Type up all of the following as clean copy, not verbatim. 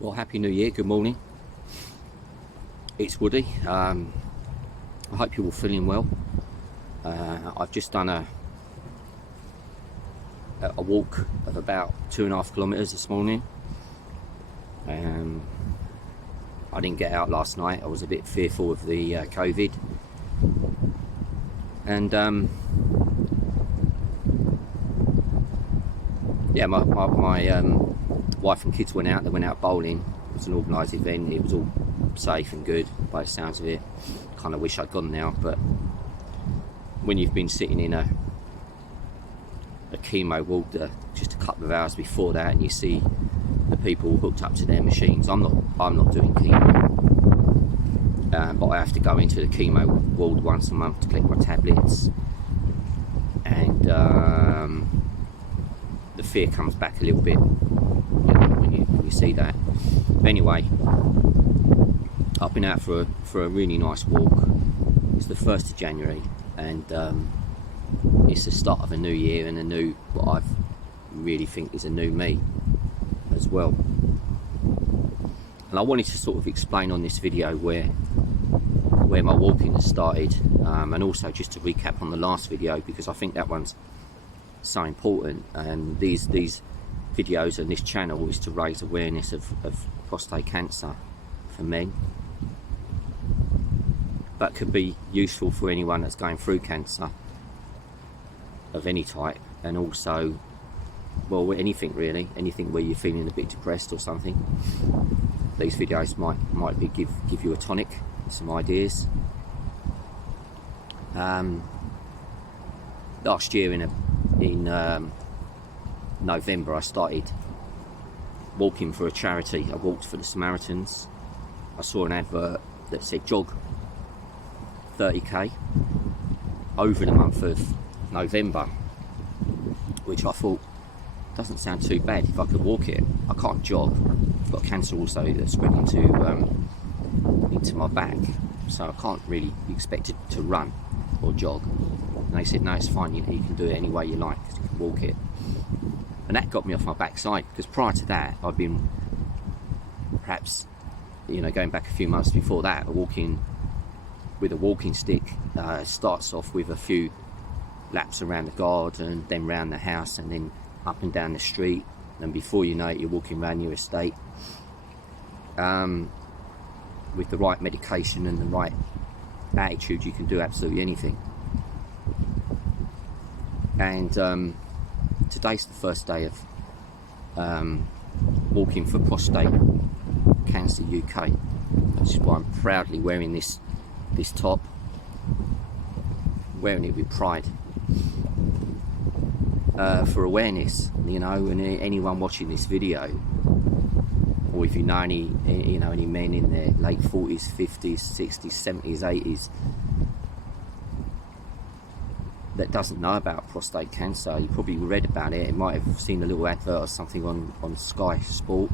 Well, Happy New Year, good morning. It's Woody. I hope you're all feeling well. I've just done a walk of about 2.5 kilometres this morning. I didn't get out last night. I was a bit fearful of the COVID. And yeah, my wife and kids went out. They went out bowling. It was an organised event. It was all safe and good by the sounds of it. Kind of wish I'd gone now, but when you've been sitting in a chemo ward just a couple of hours before that, and you see the people hooked up to their machines. I'm not doing chemo, but I have to go into the chemo ward once a month to collect my tablets, and the fear comes back a little bit, when you see that. But anyway, I've been out for a really nice walk. It's the 1st of January, and it's the start of a new year and a new, what I really think is a new me as well. And I wanted to sort of explain on this video where my walking has started, and also just to recap on the last video, because I think that one's so important. And these videos and this channel is to raise awareness of prostate cancer for men, but could be useful for anyone that's going through cancer of any type, and also, well, anything really, anything where you're feeling a bit depressed or something. These videos might give you a tonic, some ideas. Last year in November, I started walking for a charity. I walked for the Samaritans. I saw an advert that said jog 30k over the month of November, which I thought doesn't sound too bad if I could walk it. I can't jog. I've got cancer also that's spread into my back, so I can't really expect it to run or jog. And they said, no, it's fine, you can do it any way you like, because you can walk it. And that got me off my backside, because prior to that, I've been perhaps, going back a few months before that, walking with a walking stick. Starts off with a few laps around the garden, then round the house, and then up and down the street. And before you know it, you're walking around your estate. With the right medication and the right attitude, you can do absolutely anything. And today's the first day of walking for Prostate Cancer UK, which is why I'm proudly wearing this top, wearing it with pride, for awareness. And anyone watching this video, or if you know any men in their late 40s, 50s, 60s, 70s, 80s that doesn't know about prostate cancer, you probably read about it. It might have seen a little advert or something on Sky Sport.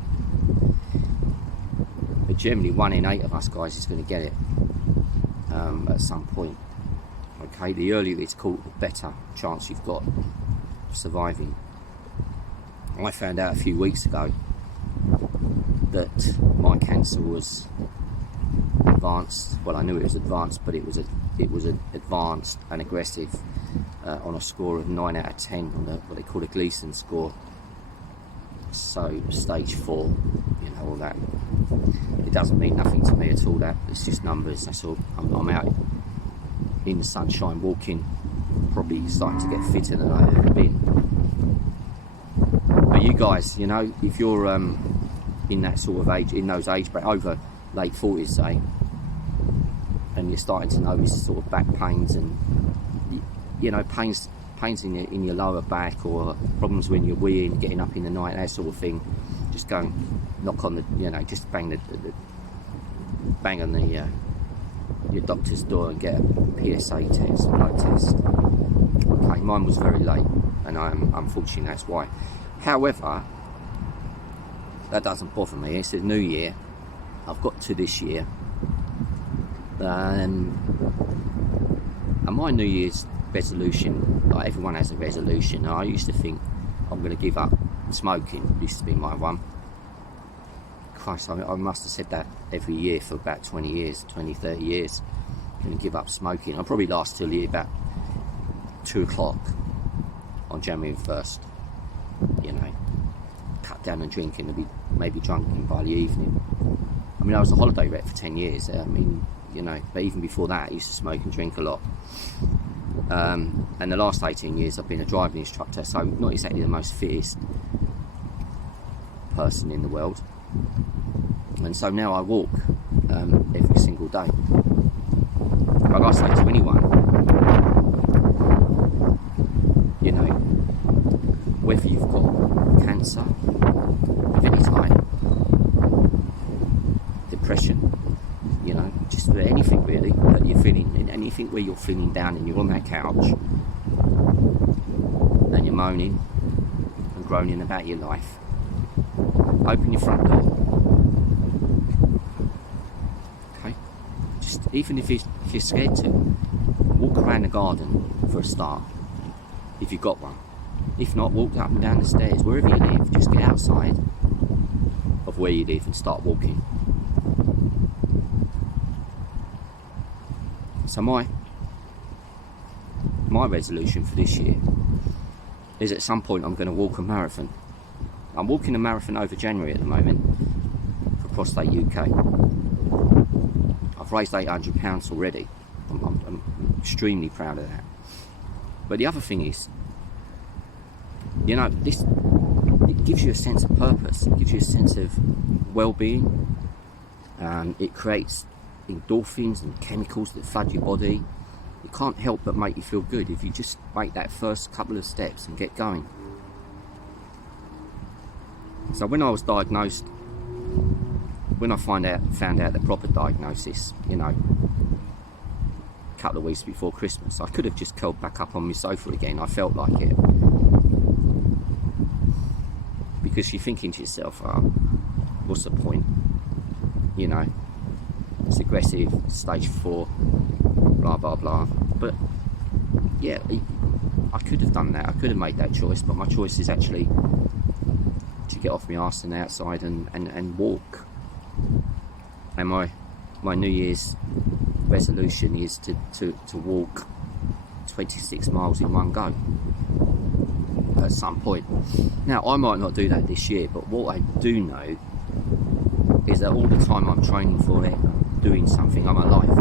But generally 1 in 8 of us guys is going to get it at some point. Okay, the earlier it's caught, the better chance you've got of surviving. I found out a few weeks ago that my cancer was advanced. Well, I knew it was advanced, but it was advanced and aggressive on a score of 9 out of 10 on what they call a Gleason score. So stage 4, all that. It doesn't mean nothing to me at all. That it's just numbers. That's all. I'm out in the sunshine walking, probably starting to get fitter than I've ever been. But you guys, if you're in that sort of age, in those age brackets, over late 40s, say, and you're starting to notice sort of back pains and pains in your lower back, or problems when you're weeing, getting up in the night, that sort of thing, just go and knock on the, just bang on your doctor's door and get a PSA test, blood test. Okay, mine was very late, and unfortunately that's why. However, that doesn't bother me. It's a new year. I've got to this year, and my New Year's resolution, like everyone has a resolution. I used to think I'm going to give up smoking. Used to be my one. Christ, I must have said that every year for about 20 years, 20, 30 years. I'm going to give up smoking. I'll probably last till about 2 o'clock on January 1st. You know, cut down on drinking and be maybe drunken by the evening. I mean, I was a holiday rep for 10 years. I mean, you know, but even before that, I used to smoke and drink a lot. And the last 18 years, I've been a driving instructor, so I'm not exactly the most fittest person in the world. And so now I walk every single day. Like I say to anyone, you know, whether you've got cancer of any type, depression, you know, just anything really that you're feeling, anything where you're feeling down and you're on that couch and you're moaning and groaning about your life, open your front door. Okay? Just even if you're scared to, walk around the garden for a start, if you've got one. If not, walk up and down the stairs, wherever you live. Just get outside of where you live and start walking. So my resolution for this year is at some point I'm going to walk a marathon. I'm walking a marathon over January at the moment for Prostate UK. I've raised £800 already. I'm extremely proud of that. But the other thing is, you know, it gives you a sense of purpose. It gives you a sense of well-being. It creates endorphins and chemicals that flood your body. It can't help but make you feel good if you just make that first couple of steps and get going. So when I was diagnosed, when I found out the proper diagnosis, you know, a couple of weeks before Christmas, I could have just curled back up on my sofa again. I felt like it. Because you're thinking to yourself, oh, what's the point? You know, it's aggressive, stage 4, blah, blah, blah. But, yeah, I could have done that. I could have made that choice, but my choice is actually to get off my arse and outside and walk. And my New Year's resolution is to walk 26 miles in one go at some point. Now, I might not do that this year, but what I do know is that all the time I'm training for it, doing something, I'm alive.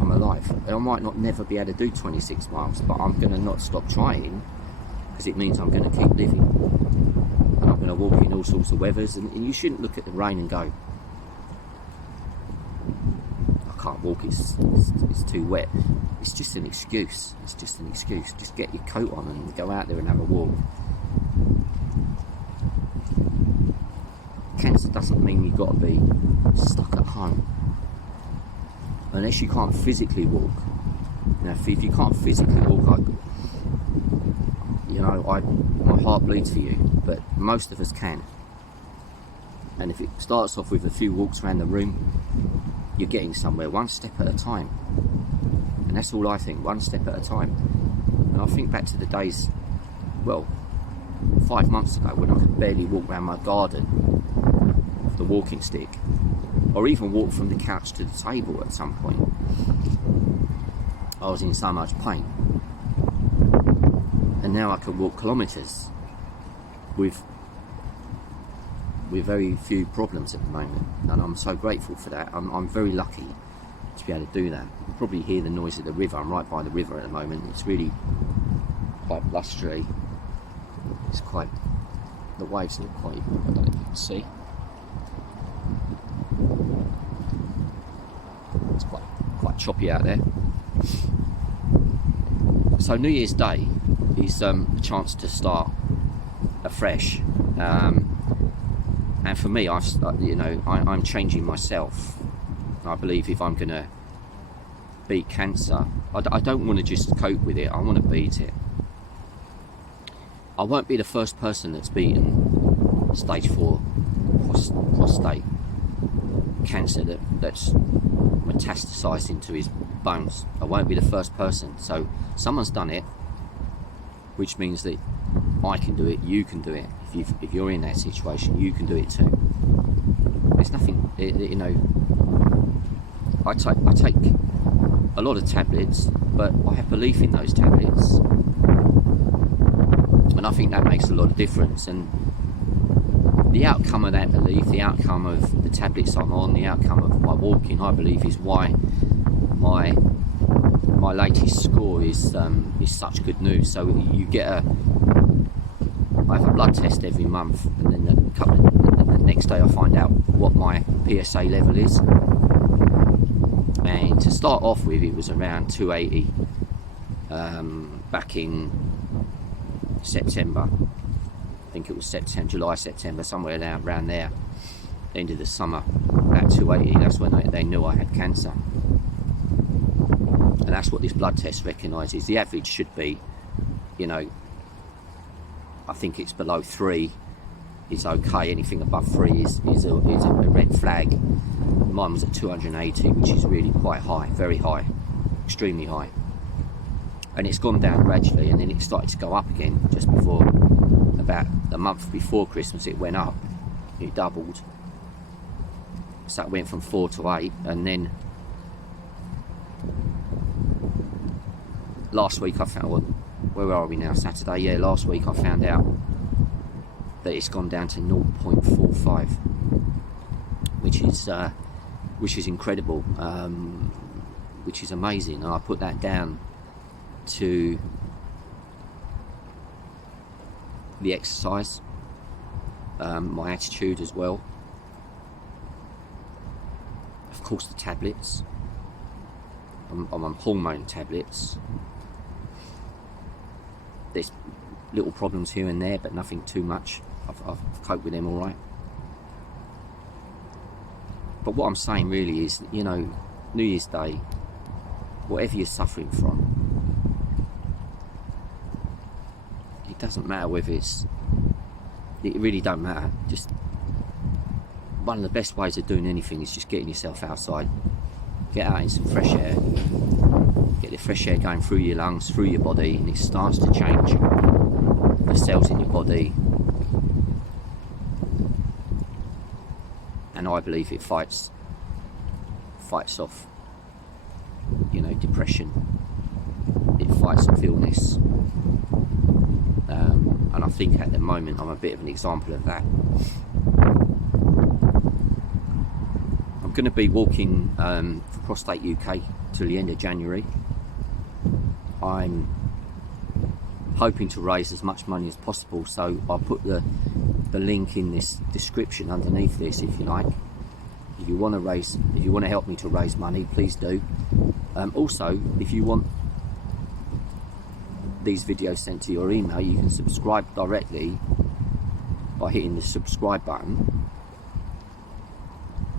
I'm alive. And I might not never be able to do 26 miles, but I'm going to not stop trying, because it means I'm going to keep living. And I'm going to walk in all sorts of weathers, and you shouldn't look at the rain and go, I can't walk, it's too wet. It's just an excuse. It's just an excuse. Just get your coat on and go out there and have a walk. Cancer doesn't mean you've got to be stuck at home. Unless you can't physically walk. Now, if you can't physically walk, my heart bleeds for you, but most of us can. And if it starts off with a few walks around the room, you're getting somewhere, one step at a time. And that's all I think, one step at a time. And I think back to the days, well, 5 months ago when I could barely walk around my garden with the walking stick, or even walk from the couch to the table at some point. I was in so much pain. And now I can walk kilometres with very few problems at the moment, and I'm so grateful for that. I'm very lucky to be able to do that. You probably hear the noise of the river. I'm right by the river at the moment. It's really quite blustery. It's quite, the waves look quite, I don't know if you can see. It's quite choppy out there. So New Year's Day is a chance to start afresh. And for me, I'm changing myself. I believe if I'm going to beat cancer, I don't want to just cope with it. I want to beat it. I won't be the first person that's beaten stage 4 prostate cancer that's metastasized into his bones. I won't be the first person. So someone's done it. which means that I can do it, you can do it. If you're in that situation, you can do it too. There's nothing, you know. I take a lot of tablets, but I have belief in those tablets, and I think that makes a lot of difference. And the outcome of that belief, the outcome of the tablets I'm on, the outcome of my walking, I believe, is why my latest score is such good news. So you get I have a blood test every month, and then the next day I find out what my PSA level is. And to start off with, it was around 280 back in September. I think it was July, September, somewhere around there, end of the summer, about 280. That's when they knew I had cancer. And that's what this blood test recognises. The average should be, you know, I think it's below 3 is okay. Anything above 3 is a red flag. Mine was at 280, which is really quite high, very high, extremely high. And it's gone down gradually, and then it started to go up again just before, about a month before Christmas, it went up. It doubled. So it went from 4 to 8, and then last week I found, well, where are we now? Saturday? Yeah, last week I found out that it's gone down to 0.45, which is incredible, which is amazing. And I put that down to the exercise, my attitude as well, of course the tablets. I'm on hormone tablets. There's little problems here and there, but nothing too much. I've coped with them all right. But what I'm saying really is, you know, New Year's Day, whatever you're suffering from, it doesn't matter whether it really don't matter. Just one of the best ways of doing anything is just getting yourself outside. Get out in some fresh air. Get the fresh air going through your lungs, through your body, and it starts to change the cells in your body. And I believe it fights off, you know, depression. It fights off illness. And I think at the moment I'm a bit of an example of that. I'm going to be walking for Prostate UK till the end of January. I'm hoping to raise as much money as possible, so I'll put the link in this description underneath this, if you like. If you want to help me to raise money, please do. Also, if you want these videos sent to your email, you can subscribe directly by hitting the subscribe button,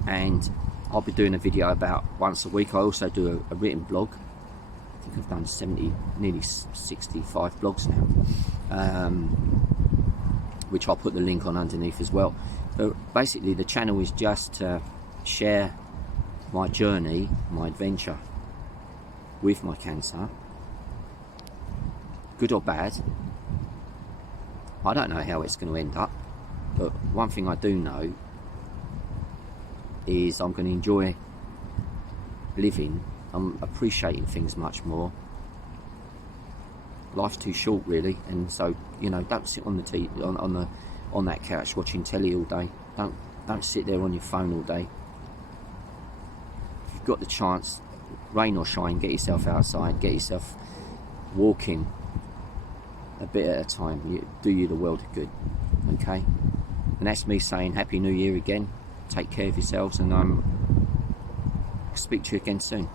and I'll be doing a video about once a week. I also do a written blog. I think I've done 70, nearly 65 blogs now, which I'll put the link on underneath as well. So basically the channel is just to share my journey, my adventure with my cancer, good or bad. I don't know how it's going to end up, but one thing I do know is I'm going to enjoy living. I'm appreciating things much more. Life's too short, really, and so, you know, don't sit on the on that couch watching telly all day. Don't sit there on your phone all day. If you've got the chance, rain or shine, get yourself outside, get yourself walking a bit at a time. Do you the world of good, okay? And that's me saying Happy New Year again. Take care of yourselves, and I'll speak to you again soon.